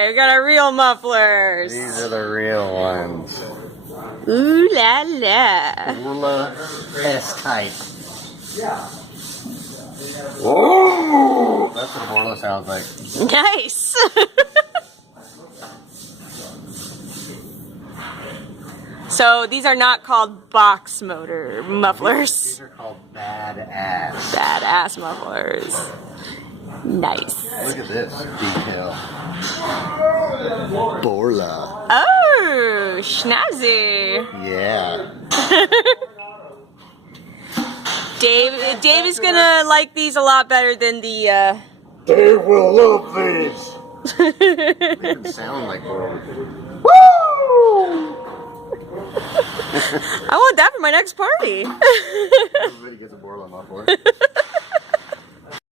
right, we got our real mufflers. These are the real ones. Ooh la la. Borla S-type. Whoa! That's what Borla sounds like. Nice. So these are not called box motor mufflers. These are called badass. Badass mufflers. Nice. Look at this detail. Borla. Oh, schnazzy. Yeah. Dave is gonna like these a lot better than the Dave will love these. They even sound like Borla. Woo! I want that for my next party. Everybody gets a Borla muffler.